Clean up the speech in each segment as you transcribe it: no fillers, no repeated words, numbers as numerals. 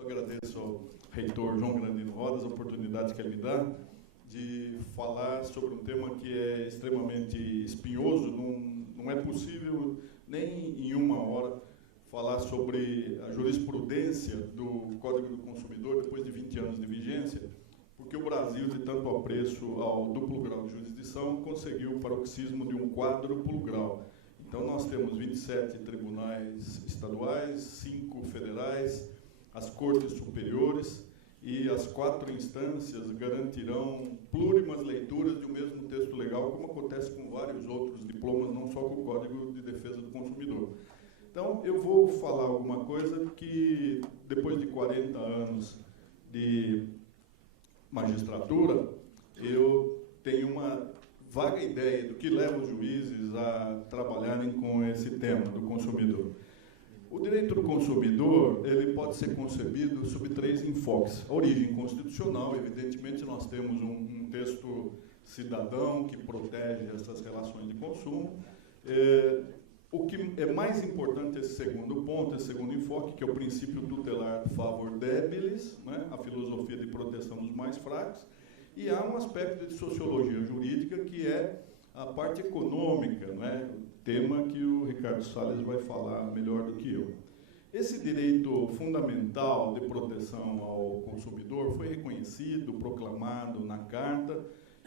Eu agradeço ao reitor João Grandino Rodas a oportunidade que ele me dá de falar sobre um tema que é extremamente espinhoso. Não é possível, nem em uma hora, falar sobre a jurisprudência do Código do Consumidor depois de 20 anos de vigência, porque o Brasil, de tanto apreço ao duplo grau de jurisdição, conseguiu o paroxismo de um quádruplo grau. Então, nós temos 27 tribunais estaduais, 5 federais, as cortes superiores, e as 4 instâncias garantirão plurimas leituras de um mesmo texto legal, como acontece com vários outros diplomas, não só com o Código de Defesa do Consumidor. Então, eu vou falar alguma coisa que, depois de 40 anos de magistratura, eu tenho uma vaga ideia do que leva os juízes a trabalharem com esse tema do consumidor. O direito do consumidor, ele pode ser concebido sob 3 enfoques. A origem constitucional, evidentemente, nós temos um texto cidadão que protege essas relações de consumo. O que é mais importante, esse segundo ponto, esse segundo enfoque, que é o princípio tutelar favor debilis, né, a filosofia de proteção dos mais fracos, e há um aspecto de sociologia jurídica que é a parte econômica, né, tema que o Ricardo Salles vai falar melhor do que eu. Esse direito fundamental de proteção ao consumidor foi reconhecido, proclamado na Carta,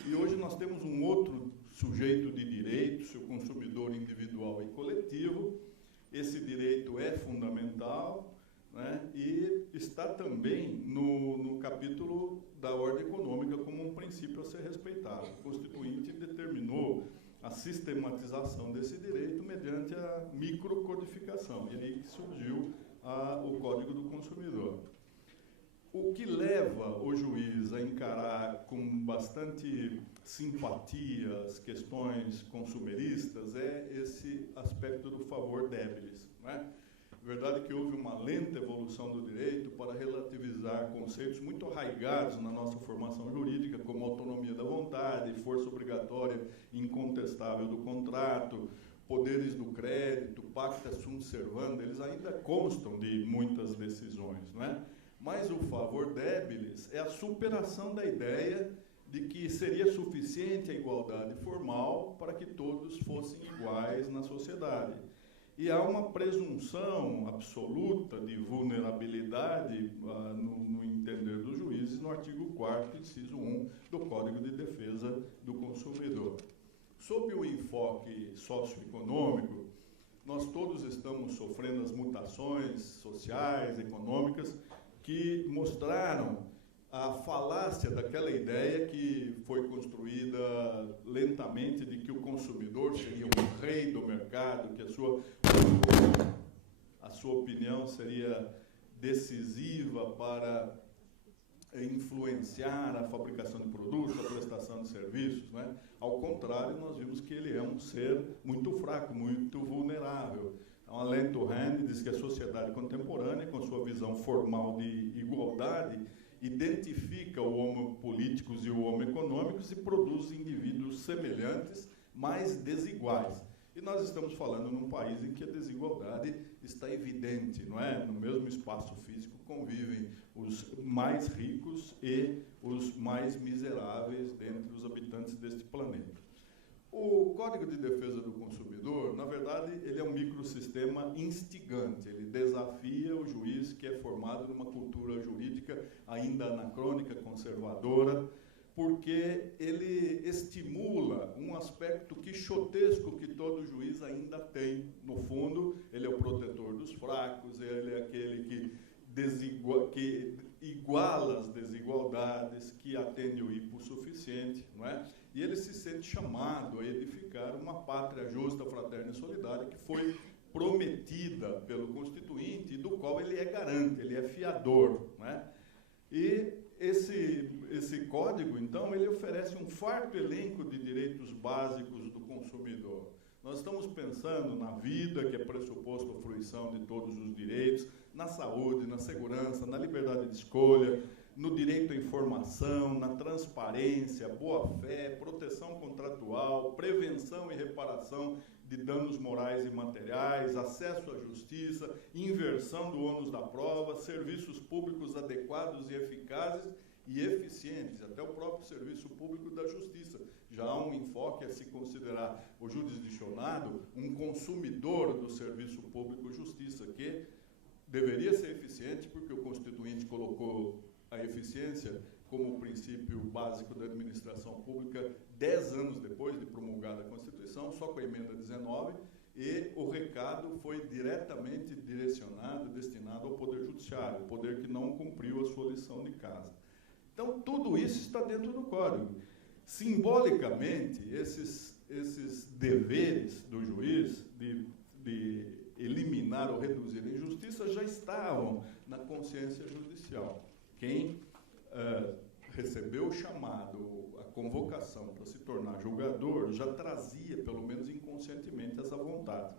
e hoje nós temos um outro sujeito de direitos, o consumidor individual e coletivo. Esse direito é fundamental, né, e está também no capítulo da ordem econômica como um princípio a ser respeitado. O Constituinte determinou a sistematização desse direito mediante a microcodificação, e aí surgiu o Código do Consumidor. O que leva o juiz a encarar com bastante simpatia as questões consumeristas é esse aspecto do favor debilis, né? É verdade que houve uma lenta evolução do direito para relativizar conceitos muito arraigados na nossa formação jurídica, como autonomia da vontade, força obrigatória incontestável do contrato, poderes do crédito, pacta sunt servanda, eles ainda constam de muitas decisões, né? Mas o favor debilis é a superação da ideia de que seria suficiente a igualdade formal para que todos fossem iguais na sociedade. E há uma presunção absoluta de vulnerabilidade no entender dos juízes no artigo 4º, inciso 1 do Código de Defesa do Consumidor. Sob o enfoque socioeconômico, nós todos estamos sofrendo as mutações sociais, econômicas, que mostraram a falácia daquela ideia que foi construída lentamente de que o consumidor seria um rei do mercado, que a sua opinião seria decisiva para influenciar a fabricação de produtos, a prestação de serviços, né? Ao contrário, nós vimos que ele é um ser muito fraco, muito vulnerável. A Alain Touraine diz que a sociedade contemporânea, com sua visão formal de igualdade, identifica o homo políticos e o homo econômicos e produz indivíduos semelhantes, mas desiguais. E nós estamos falando num país em que a desigualdade está evidente, não é? No mesmo espaço físico convivem os mais ricos e os mais miseráveis dentre os habitantes deste planeta. O Código de Defesa do Consumidor, na verdade, ele é um microsistema instigante. Ele desafia o juiz que é formado numa cultura jurídica ainda anacrônica, conservadora, porque ele estimula um aspecto quixotesco que todo juiz ainda tem. No fundo, ele é o protetor dos fracos, ele é aquele que iguala as desigualdades, que atende o hipossuficiente, não é? E ele se sente chamado a edificar uma pátria justa, fraterna e solidária que foi prometida pelo Constituinte e do qual ele é garante, ele é fiador, não é? E esse código, então, ele oferece um farto elenco de direitos básicos do consumidor. Nós estamos pensando na vida, que é pressuposto a fruição de todos os direitos, na saúde, na segurança, na liberdade de escolha, no direito à informação, na transparência, boa-fé, proteção contratual, prevenção e reparação de danos morais e materiais, acesso à justiça, inversão do ônus da prova, serviços públicos adequados e eficazes e eficientes, até o próprio serviço público da justiça. Já há um enfoque a se considerar o jurisdicionado um consumidor do serviço público justiça, que deveria ser eficiente, porque o Constituinte colocou a eficiência como princípio básico da administração pública 10 anos depois de promulgada a Constituição, só com a emenda 19, e o recado foi diretamente direcionado, destinado ao Poder Judiciário, o poder que não cumpriu a sua lição de casa. Então, tudo isso está dentro do Código. Simbolicamente, esses deveres do juiz de eliminar ou reduzir a injustiça já estavam na consciência judicial. Quem recebeu o chamado, a convocação para se tornar julgador, já trazia, pelo menos inconscientemente, essa vontade.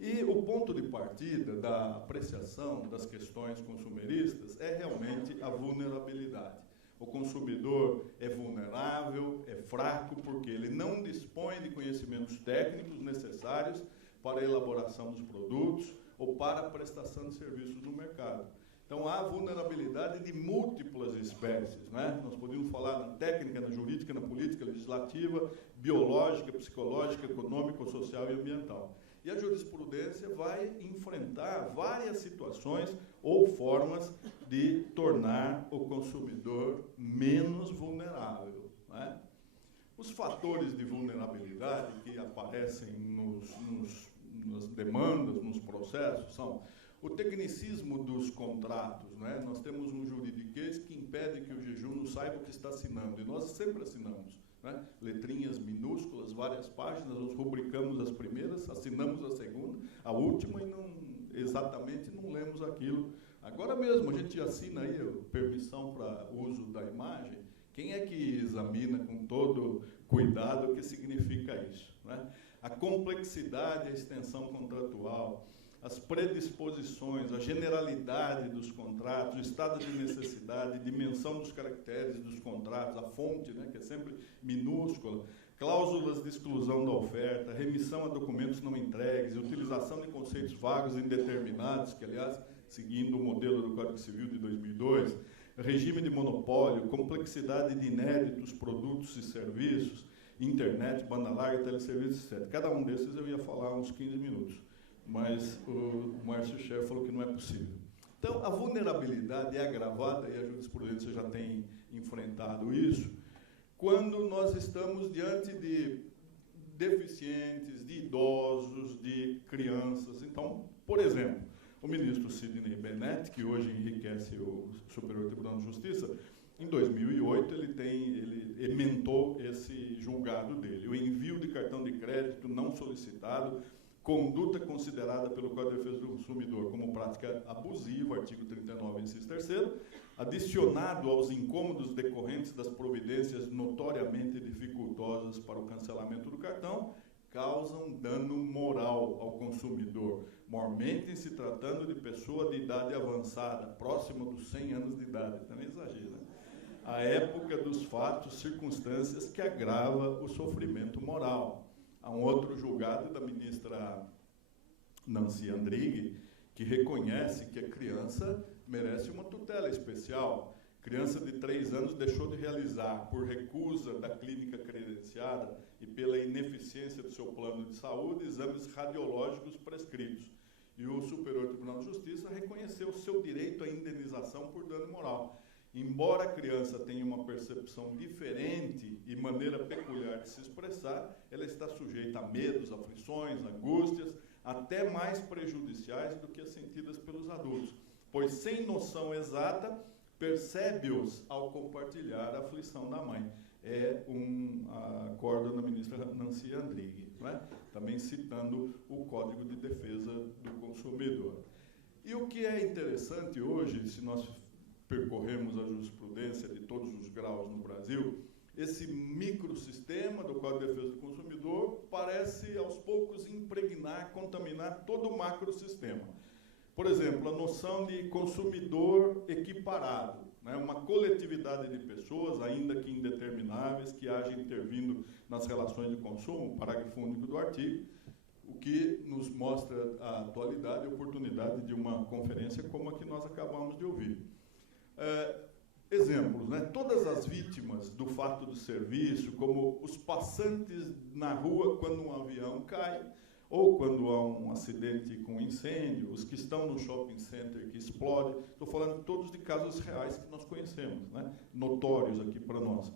E o ponto de partida da apreciação das questões consumeristas é realmente a vulnerabilidade. O consumidor é vulnerável, é fraco, porque ele não dispõe de conhecimentos técnicos necessários para a elaboração dos produtos ou para a prestação de serviços no mercado. Então, há vulnerabilidade de múltiplas espécies, né? Nós podemos falar na técnica, na jurídica, na política, legislativa, biológica, psicológica, econômica, social e ambiental. E a jurisprudência vai enfrentar várias situações ou formas de tornar o consumidor menos vulnerável, né? Os fatores de vulnerabilidade que aparecem nas demandas, nos processos, são o tecnicismo dos contratos, né? Nós temos um juridiquês que impede que o jejum saiba o que está assinando, e nós sempre assinamos, né? Letrinhas minúsculas, várias páginas, nós rubricamos as primeiras, assinamos a segunda, a última, e exatamente não lemos aquilo. Agora mesmo, a gente assina aí a permissão para uso da imagem. Quem é que examina com todo cuidado o que significa isso, né? A complexidade, a extensão contratual, as predisposições, a generalidade dos contratos, o estado de necessidade, dimensão dos caracteres dos contratos, a fonte, né, que é sempre minúscula, cláusulas de exclusão da oferta, remissão a documentos não entregues, utilização de conceitos vagos e indeterminados, que, aliás, seguindo o modelo do Código Civil de 2002, regime de monopólio, complexidade de inéditos produtos e serviços, internet, banda larga, teleserviços, etc. Cada um desses eu ia falar uns 15 minutos. Mas o Márcio Scher falou que não é possível. Então, a vulnerabilidade é agravada, e a jurisprudência já tem enfrentado isso, quando nós estamos diante de deficientes, de idosos, de crianças. Então, por exemplo, o ministro Sidney Bennett, que hoje enriquece o Superior Tribunal de Justiça, em 2008 ele emendou esse julgado dele, o envio de cartão de crédito não solicitado, conduta considerada pelo Código de Defesa do Consumidor como prática abusiva, artigo 39, inciso 3º, adicionado aos incômodos decorrentes das providências notoriamente dificultosas para o cancelamento do cartão, causam dano moral ao consumidor, mormente se tratando de pessoa de idade avançada, próxima dos 100 anos de idade, também exagera, né? A época dos fatos, circunstâncias que agrava o sofrimento moral. Há um outro julgado da ministra Nancy Andrighi, que reconhece que a criança merece uma tutela especial. Criança de 3 anos deixou de realizar, por recusa da clínica credenciada e pela ineficiência do seu plano de saúde, exames radiológicos prescritos. E o Superior Tribunal de Justiça reconheceu o seu direito à indenização por dano moral. Embora a criança tenha uma percepção diferente e maneira peculiar de se expressar, ela está sujeita a medos, aflições, angústias, até mais prejudiciais do que as sentidas pelos adultos, pois sem noção exata, percebe-os ao compartilhar a aflição da mãe. É um acordo da ministra Nancy Andrighi, né? Também citando o Código de Defesa do Consumidor. E o que é interessante hoje, se nós percorremos a jurisprudência de todos os graus no Brasil, esse microsistema do Código de Defesa do Consumidor parece, aos poucos, impregnar, contaminar todo o macrosistema. Por exemplo, a noção de consumidor equiparado, né? Uma coletividade de pessoas, ainda que indetermináveis, que agem intervindo nas relações de consumo, parágrafo único do artigo, o que nos mostra a atualidade e a oportunidade de uma conferência como a que nós acabamos de ouvir. Exemplos, né? Todas as vítimas do fato do serviço, como os passantes na rua quando um avião cai, ou quando há um acidente com incêndio, os que estão no shopping center que explode, estou falando todos de casos reais que nós conhecemos, né? Notórios aqui para nós.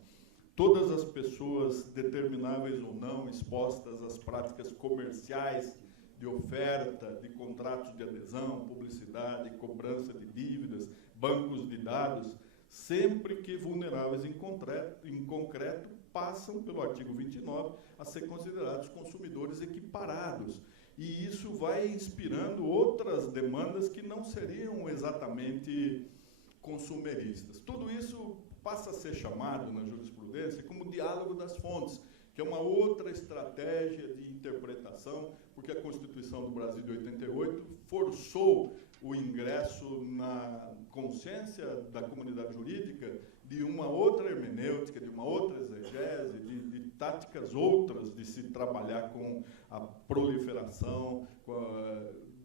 Todas as pessoas, determináveis ou não, expostas às práticas comerciais de oferta, de contratos de adesão, publicidade, cobrança de dívidas, bancos de dados, sempre que vulneráveis em concreto, passam pelo artigo 29 a ser considerados consumidores equiparados. E isso vai inspirando outras demandas que não seriam exatamente consumeristas. Tudo isso passa a ser chamado na jurisprudência como diálogo das fontes, que é uma outra estratégia de interpretação, porque a Constituição do Brasil de 88 forçou o ingresso na consciência da comunidade jurídica de uma outra hermenêutica, de uma outra exegese, de táticas outras de se trabalhar com a proliferação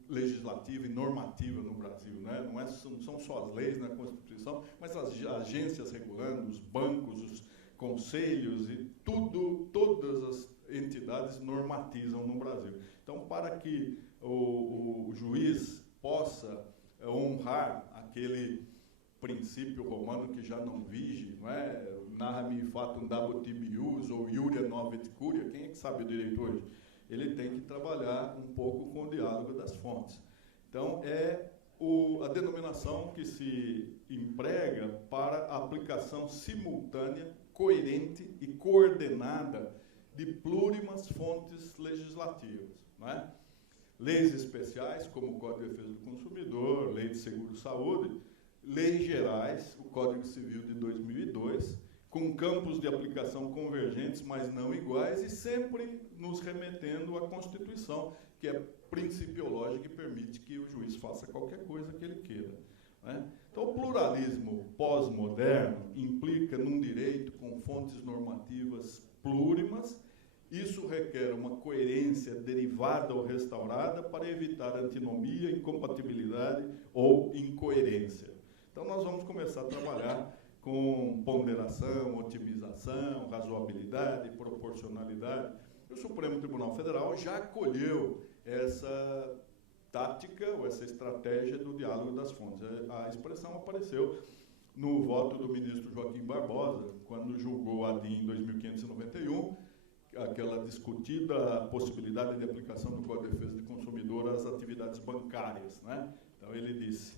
legislativa e normativa no Brasil, né? Não são só as leis na Constituição, mas as agências regulando, os bancos, os conselhos e todas as entidades normatizam no Brasil. Então, para que o juiz possa honrar aquele princípio romano que já não vige, não é? Narra-me fatum dabutibius ou iuria novet curia, quem é que sabe o direito hoje? Ele tem que trabalhar um pouco com o diálogo das fontes. Então, é a denominação que se emprega para a aplicação simultânea, coerente e coordenada de plurimas fontes legislativas, não é? Leis especiais, como o Código de Defesa do Consumidor, Lei de Seguro-Saúde, leis gerais, o Código Civil de 2002, com campos de aplicação convergentes, mas não iguais, e sempre nos remetendo à Constituição, que é principiológica e permite que o juiz faça qualquer coisa que ele queira, né? Então, o pluralismo pós-moderno implica num direito com fontes normativas plurimas. Isso requer uma coerência derivada ou restaurada para evitar antinomia, incompatibilidade ou incoerência. Então, nós vamos começar a trabalhar com ponderação, otimização, razoabilidade, proporcionalidade. O Supremo Tribunal Federal já acolheu essa tática ou essa estratégia do diálogo das fontes. A expressão apareceu no voto do ministro Joaquim Barbosa, quando julgou a DIN 2591, aquela discutida possibilidade de aplicação do Código de Defesa do Consumidor às atividades bancárias, né? Então, ele disse,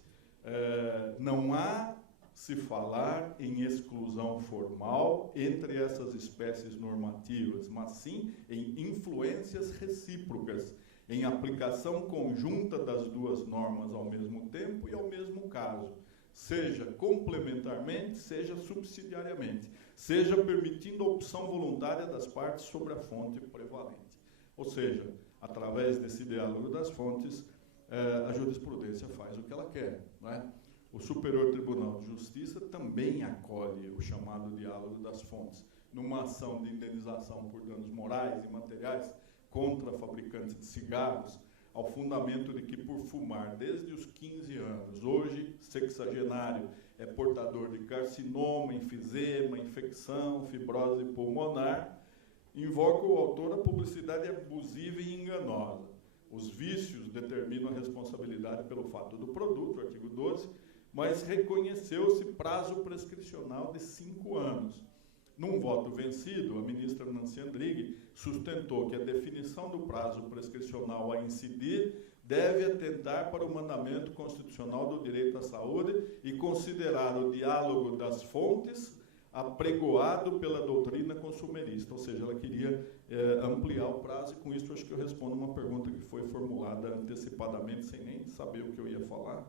não há se falar em exclusão formal entre essas espécies normativas, mas sim em influências recíprocas, em aplicação conjunta das duas normas ao mesmo tempo e ao mesmo caso, seja complementarmente, seja subsidiariamente, seja permitindo a opção voluntária das partes sobre a fonte prevalente. Ou seja, através desse diálogo das fontes, a jurisprudência faz o que ela quer, não é? O Superior Tribunal de Justiça também acolhe o chamado diálogo das fontes, numa ação de indenização por danos morais e materiais contra fabricantes de cigarros, ao fundamento de que, por fumar desde os 15 anos, hoje sexagenário, é portador de carcinoma, enfisema, infecção, fibrose pulmonar, invoca o autor a publicidade abusiva e enganosa. Os vícios determinam a responsabilidade pelo fato do produto, artigo 12, mas reconheceu-se prazo prescricional de 5 anos. Num voto vencido, a ministra Nancy Andrighi sustentou que a definição do prazo prescricional a incidir deve atentar para o mandamento constitucional do direito à saúde e considerar o diálogo das fontes apregoado pela doutrina consumerista. Ou seja, ela queria ampliar o prazo, e com isso acho que eu respondo uma pergunta que foi formulada antecipadamente, sem nem saber o que eu ia falar.